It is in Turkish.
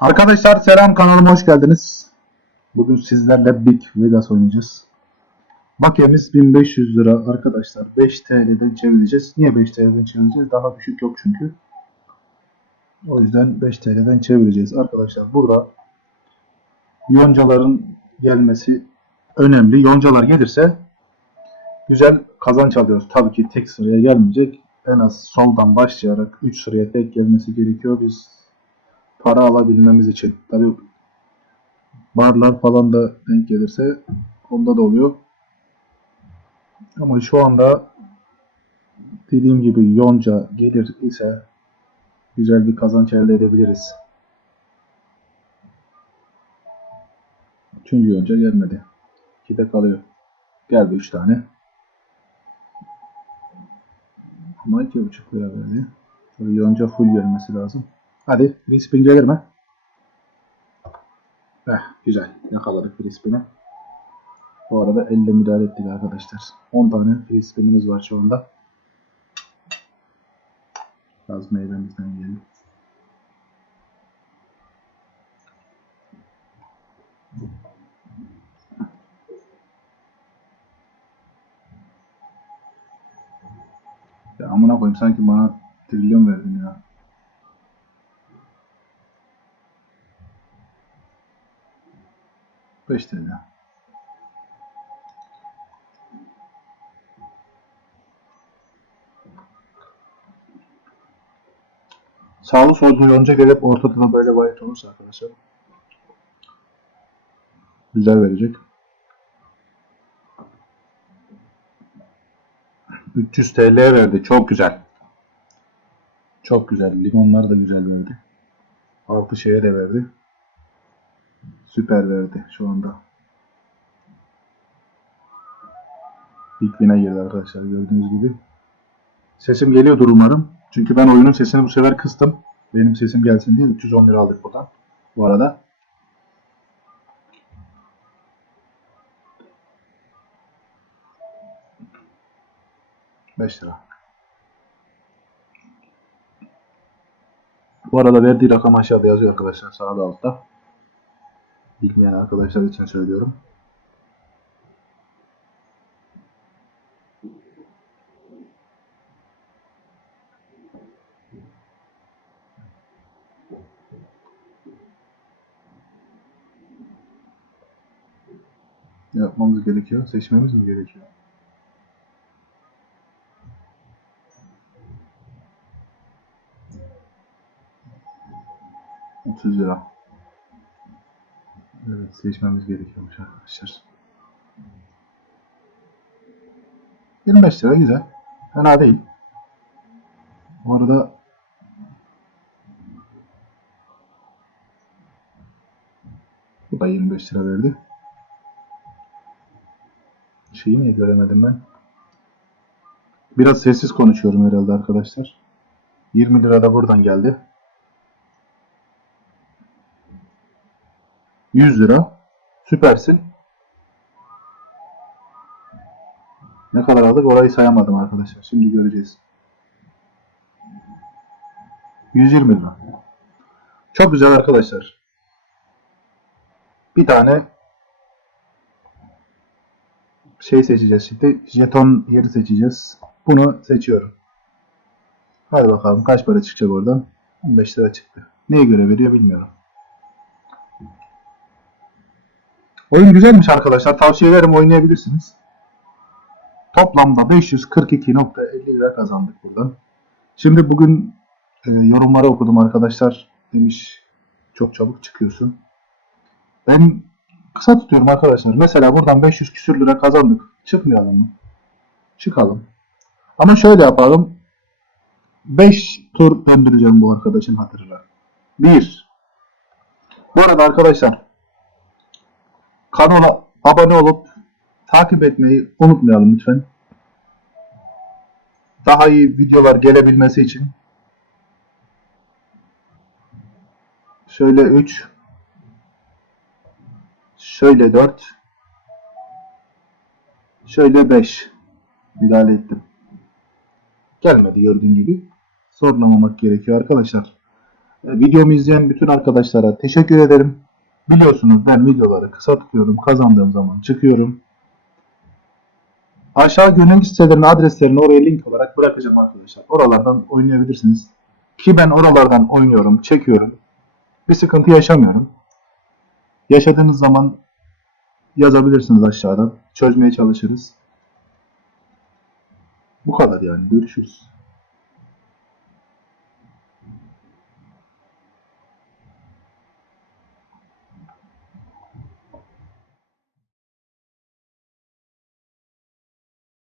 Arkadaşlar selam kanalıma hoş geldiniz. Bugün sizlerle Big Vegas oynayacağız. Bakiyemiz 1500 lira arkadaşlar. 5 TL'den çevireceğiz. Niye 5 TL'den çevireceğiz? Daha düşük yok çünkü. O yüzden 5 TL'den çevireceğiz arkadaşlar. Burada yoncaların gelmesi önemli. Yoncalar gelirse güzel kazanç alıyoruz. Tabii ki tek sıraya gelmeyecek. En az soldan başlayarak 3 sıraya tek gelmesi gerekiyor. Biz para alabilmemiz için. Tabii barlar falan da denk gelirse onda da oluyor. Ama şu anda dediğim gibi yonca gelir ise güzel bir kazanç elde edebiliriz. Üçüncü yonca gelmedi. İkide kalıyor. Geldi üç tane. Ama iki buçuk lira verdi. Şöyle yonca full gelmesi lazım. Hadi Crispin gelir mi? Eh güzel yakaladık Crispin'i. Bu arada elle müdahale ettik arkadaşlar. 10 tane Crispin'imiz var şu anda. Biraz meyvemizden yiyelim. Ya amına koyayım sanki bana trilyon verdin ya. Beş TL. Sağlı sollu yonca gelip ortada da böyle bayat olursa arkadaşlar güzel verecek. 300 TL verdi. Çok güzel. Çok güzel. Limonlar da güzel verdi. Altı şeye de verdi. Süper verdi şu anda. Big Win'e girdi arkadaşlar gördüğünüz gibi. Sesim geliyordur umarım. Çünkü ben oyunun sesini bu sefer kıstım. Benim sesim gelsin diye 310 lira aldık buradan. Bu arada. Beş lira. Bu arada verdiği rakam aşağıda yazıyor arkadaşlar sağda altta. Bilmeyen arkadaşlar için söylüyorum. Ne yapmamız gerekiyor? Seçmemiz mi gerekiyor? Otuz lira. Evet, seçmemiz gerekiyormuş arkadaşlar. 25 lira güzel. Fena değil. Bu arada bu da 25 lira verdi. Şeyi niye göremedim ben? Biraz sessiz konuşuyorum herhalde arkadaşlar. 20 lira da buradan geldi. 100 lira. Süpersin. Ne kadar aldık orayı sayamadım arkadaşlar. Şimdi göreceğiz. 120 lira. Çok güzel arkadaşlar. Bir tane şey seçeceğiz şimdi. Jeton yeri seçeceğiz. Bunu seçiyorum. Hadi bakalım kaç para çıkacak oradan. 15 lira çıktı. Neye göre veriyor bilmiyorum. Oyun güzelmiş arkadaşlar. Tavsiye ederim oynayabilirsiniz. Toplamda 542.50 lira kazandık buradan. Şimdi bugün e, yorumları okudum arkadaşlar. Demiş çok çabuk çıkıyorsun. Ben kısa tutuyorum arkadaşlar. Mesela buradan 500 küsür lira kazandık. Çıkmayalım mı? Çıkalım. Ama şöyle yapalım. 5 tur döndüreceğim bu arkadaşın hatırına. 1. Bu arada arkadaşlar kanala abone olup takip etmeyi unutmayalım lütfen. Daha iyi videolar gelebilmesi için. Şöyle 3 Şöyle 4 Şöyle 5 Müdahale ettim. Gelmedi gördüğün gibi. Zorlamamak gerekiyor arkadaşlar. E, videomu izleyen bütün arkadaşlara teşekkür ederim. Biliyorsunuz ben videoları kısa tutuyorum. Kazandığım zaman çıkıyorum. Aşağı gönüllü sitelerinin adreslerini oraya link olarak bırakacağım arkadaşlar. Oralardan oynayabilirsiniz. Ki ben oralardan oynuyorum, çekiyorum. Bir sıkıntı yaşamıyorum. Yaşadığınız zaman yazabilirsiniz aşağıdan. Çözmeye çalışırız. Bu kadar yani. Görüşürüz.